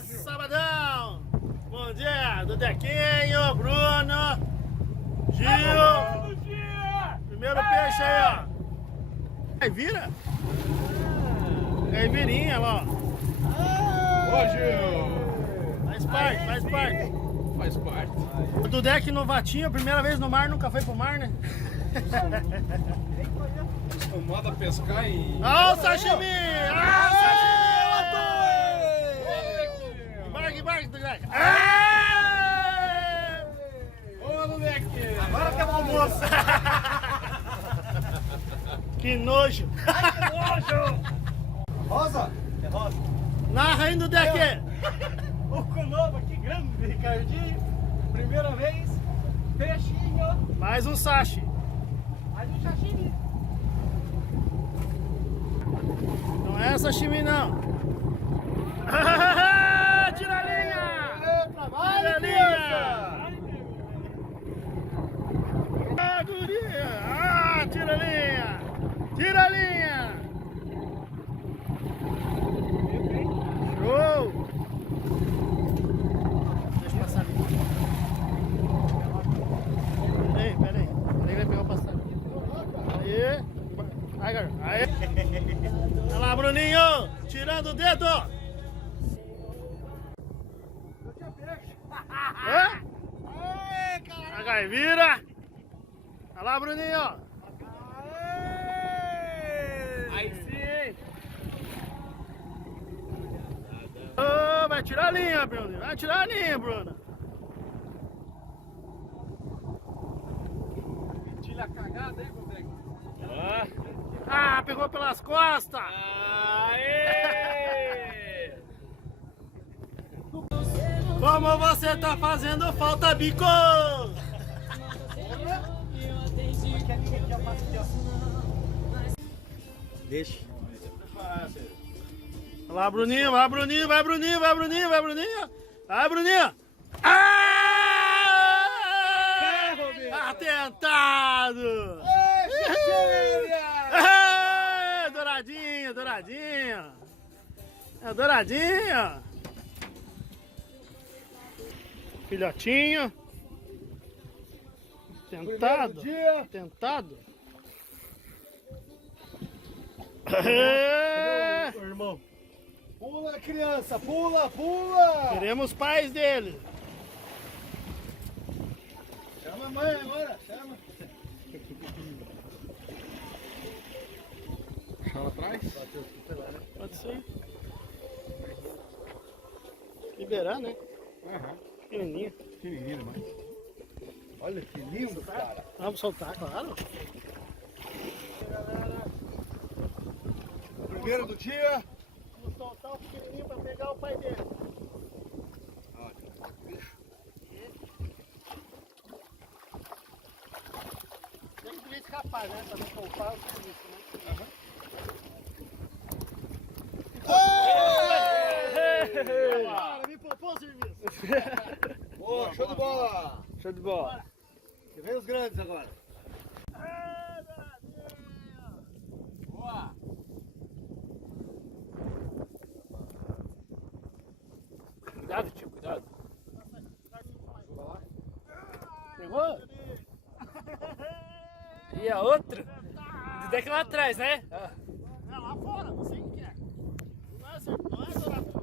Sabadão! Bom dia, Dudequinho, Bruno, Gil! Primeiro peixe aí, ó! Caivira? Caivirinha, ó! Ô, Gil! Faz parte, faz parte! Faz parte. O Dudek novatinho, primeira vez no mar, nunca foi pro mar, né? Acostumado a pescar em... Ó o sashimi! Ah, o sashimi! Embarque, Dudek! Ô, moleque! Agora que é o almoço! Que nojo! Rosa? É rosa. Narra aí, Dudek! O Kunoba, que grande, Ricardinho. Primeira vez. Peixinho. Mais um sashi! Mais um sashimi. Não é sashimi, não! Tira a linha! Trabalho, Tira a linha! Ah, guria! Ah, tira a linha! Tira a linha! Show! Deixa eu passar ali. Peraí, vai pegar o passarinho. Aí! Aí, garoto! Aí! Olha lá, Bruninho! Tirando o dedo! Hã? A gaivira! Olha lá, Bruninho! Aí sim! Ô, vai tirar a linha, Bruno! Vai tirar a linha, Bruno! Tira a cagada aí, moleque! Ah, pegou pelas costas! Aê! Como você tá fazendo falta, bico! Deixa. Olha lá, Bruninho, vai, Bruninho, vai, Bruninho, vai, Bruninho, vai, Bruninho! Vai, Bruninho! Ah! Atentado! Ah, douradinho, douradinho! É douradinho! Filhotinho! Tentado! Tentado! É. Ô, irmão. Pula, criança. Pula, pula. Queremos pais dele! Chama a mãe agora. Chama. Chama atrás? Pode ser. Liberar, né? Aham. Pequenininho. Pequenininho demais. Olha que lindo, cara. Vamos soltar, claro. Primeiro do dia. Vamos soltar o pequenininho para pegar o pai dele. Olha, bicho. Tem que escapar, né? Para não poupar o serviço, né? Cara, me poupou o serviço. Boa, show de bola. Show de bola! E vem os grandes agora. Boa! Cuidado, tio, cuidado! Pegou? E a outra? Daqui lá atrás, né? É lá fora, não sei o que é. Não é dourado.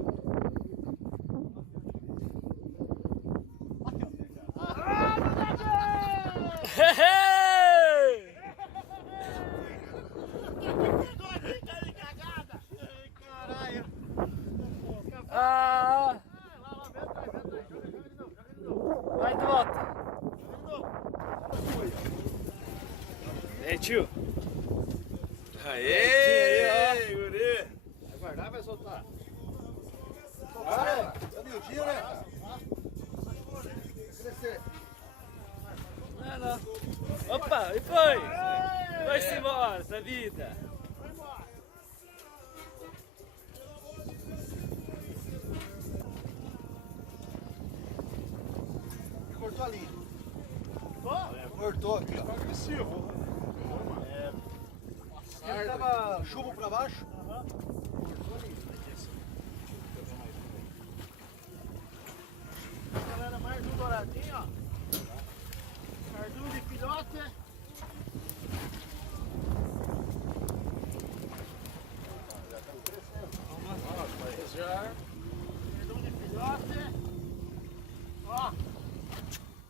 Caralho. Ah! Lá, vem atrás. Joga ele de novo. Vai de volta! E aí, tio? Aê, guri! Vai guardar e vai soltar. Cara, cadê o dia, né? Crescer. Não. Opa, e foi? Vai-se embora, essa vida! Vai embora. Cortou a linha. Ó, Cortou aqui, ó. Agressivo! Ele tava chumbo pra baixo. filhotinho, ó. Cardume de filhote. Já. Cardume de filhote. Ó.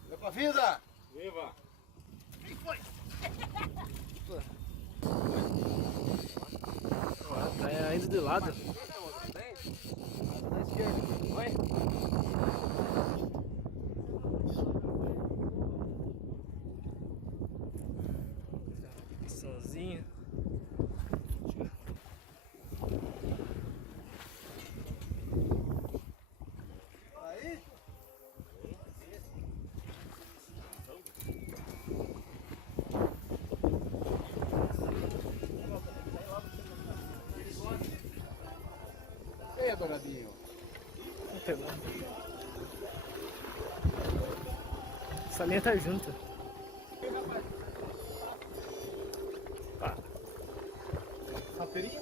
Deu pra vida! Viva. Quem foi? Tá indo de lado. Sozinho. Aí? Ei, douradinho. Não tem nada. Essa linha tá junta. Pá. Saperinho?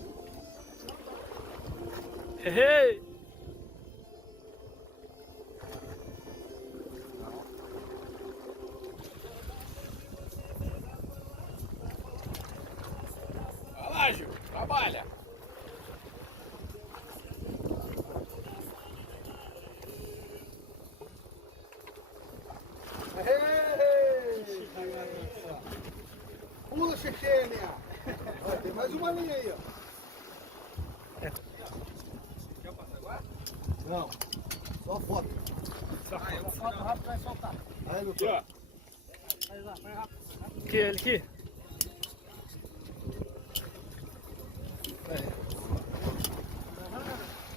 Hey! Vai lá, Gil. Trabalha. Ei! Pula, Chechênia! Ó, tem mais uma linha aí, ó. Quer passar agora? Não. Só foto. Foto rápido, vai soltar. Aí, meu Aqui, ó. Vai lá, vai rápido. Aqui, ele aqui.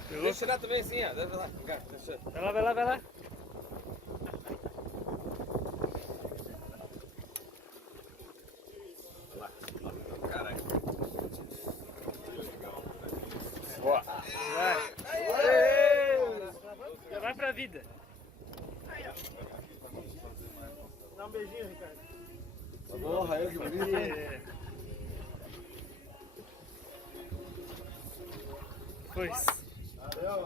Deixa eu tirar também assim, ó. Vai lá, cara, deixa. Vai lá, vai lá, vai lá. Caralho. Vai. Já vai pra vida. Dá um beijinho, Ricardo. Porra, aí, que bonito. É. Pois.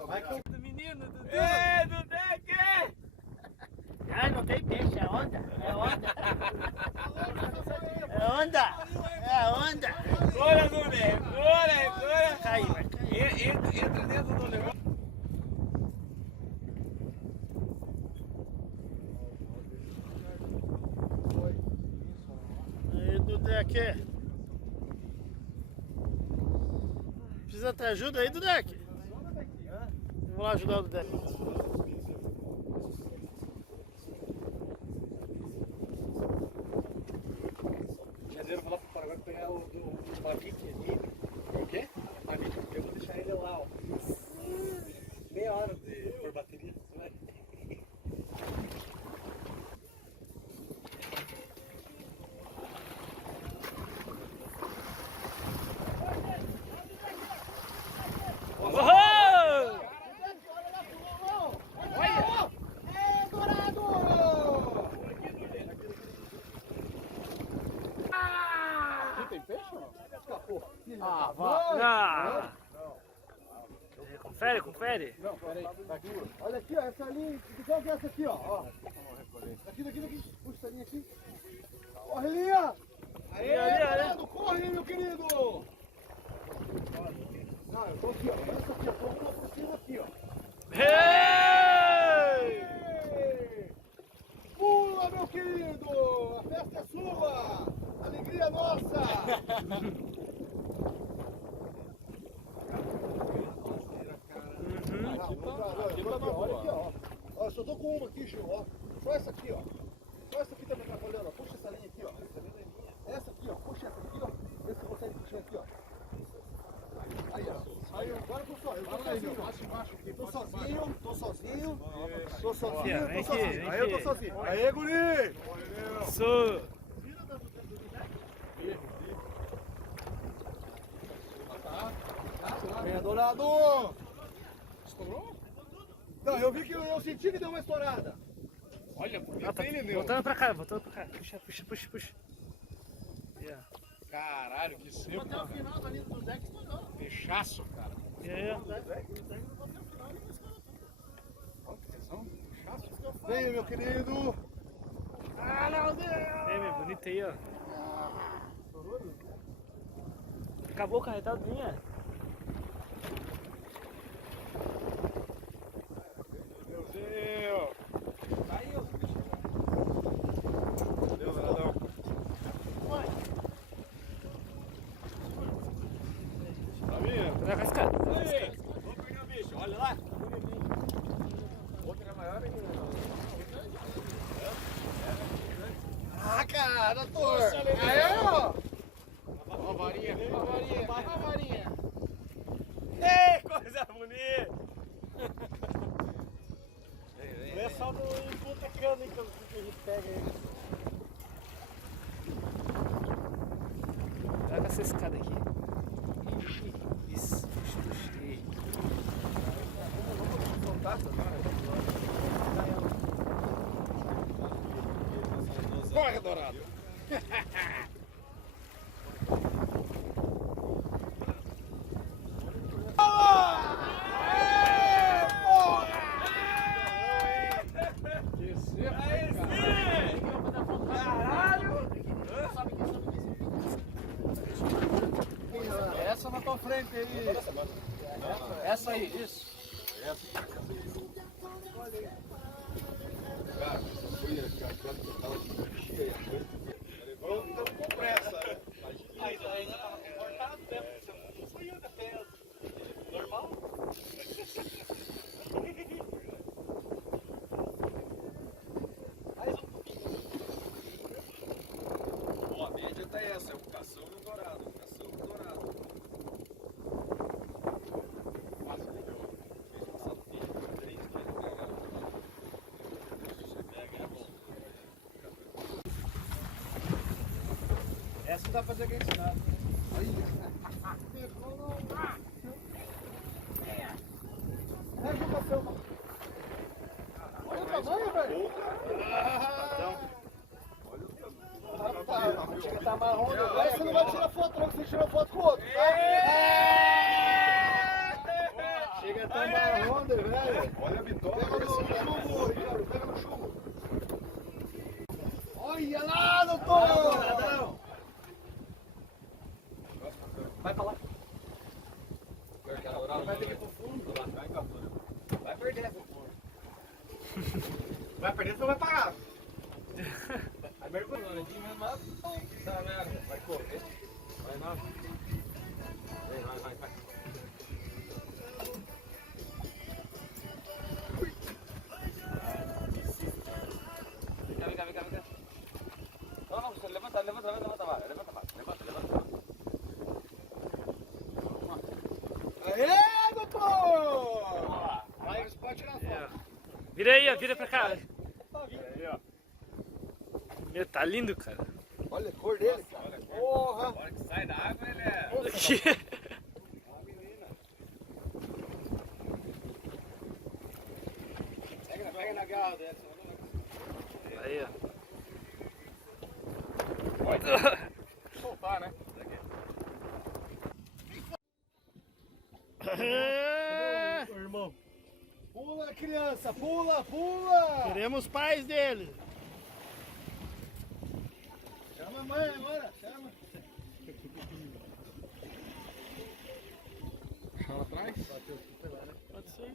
Vai que eu... Do menino, Dudu. Ei, Dudeque! Ai, não tem peixe, é onda. É onda. É onda. É onda. Bora, Dudeque! Bora! Caiu, vai cair. Entra dentro do negócio. Aí, Dudeque. Precisa ter ajuda aí, Dudeque? Vamos lá ajudar o Dudeque. Janeiro, vou lá pro Paraguai pegar o Mavic ali. O quê? Mavic. Eu vou deixar ele lá, ó. Meia hora por bateria. Vai. Uhul! É, dourado! Aqui tem peixe ou não? Escapou. Ah, vai! Ah. Confere, confere. Não, peraí. Tá aqui. Olha aqui, ó. Essa linha. Qual que é essa aqui, ó? Daqui. Puxa essa linha aqui. Corre, linha! Aê, dourado! Corre, meu querido! Não, eu tô aqui, ó. Olha essa aqui, ó. Tô uma por cima aqui, ó. Hey! Pula, meu querido! A festa é sua! Alegria nossa! Olha aqui, ó. Ó, só tô com uma aqui, Gil, ó. Só essa aqui, ó. Só essa aqui tá me atrapalhando, ó. Puxa essa linha aqui, ó. Essa aqui, ó. Puxa essa aqui, ó. Vê se você consegue puxar aqui, ó. Aí, ó. Aí, agora eu tô só. Eu tô sozinho. Tô sozinho. Vem aqui, vem Aí eu tô aqui. sozinho. Aê, guri! Sou. Venha, dourado! Estourou? Não, eu vi que eu senti que deu uma estourada. Olha, Ah, tá voltando pra cá, voltando pra cá. Puxa, puxa, puxa, puxa. Yeah. caralho, que seco. Até o final ali do Dudeque estourou. Fechaço, cara. Yeah. Vem, Vem, meu querido. Ah, Leozinho! É, meu, bonito aí, ó. Acabou o carretado, minha? Deusinho. Tá aí, os bichos. Deus, Adão. Tá vindo? Tá na cascada. Aí, vamos pegar o bicho, olha lá. Outra é maior, menina. Ah, cara, doutor. Aí, ó. Ó a varinha, ó a varinha, ó a varinha. Ei, coisa bonita. Não é só no puta cana que a gente pega ele. Traga essa escada aqui. Isso, puxa. Corre, Dourado. Essa na tua frente aí. Essa aí, isso. Estamos com pressa. Ó, a média tá essa, é o cação e o dourado. Cação e o dourado. Quase legal. Fez um saltinho, 3 quilos, pega, é bom. Essa não dá pra fazer aqui nada. Pega uma filma. Olha o tamanho, velho. A tia tá marrom. Agora você não vai tirar foto, não, que você tirou foto com o outro. Chega a tá marrom, velho. Olha a vitória. Pega no chumbo, Ricardo, pega no chumbo. Olha lá, doutor! Vai pra lá. Vai ter que ir pro fundo. Vai perder. Vai perder, você vai pagar. Vai mergulhando aqui mesmo. Tá merda. Vai correr. Vai não. Vai. Vem cá. Não, você levanta mais. Levanta. Aê, doutor! Aí você pode tirar foto. Vira aí, ó, vira pra cá. Aí, ó. Meu, tá lindo, cara. Olha a cor dele, cara. Porra! A hora que sai da água, ele é... Pega na garra dela. Aí, ó. Pode soltar, né? É, irmão. Pula, criança! Pula! Queremos pais dele. Chama a mãe agora! Chama! Lá atrás? Pode ser.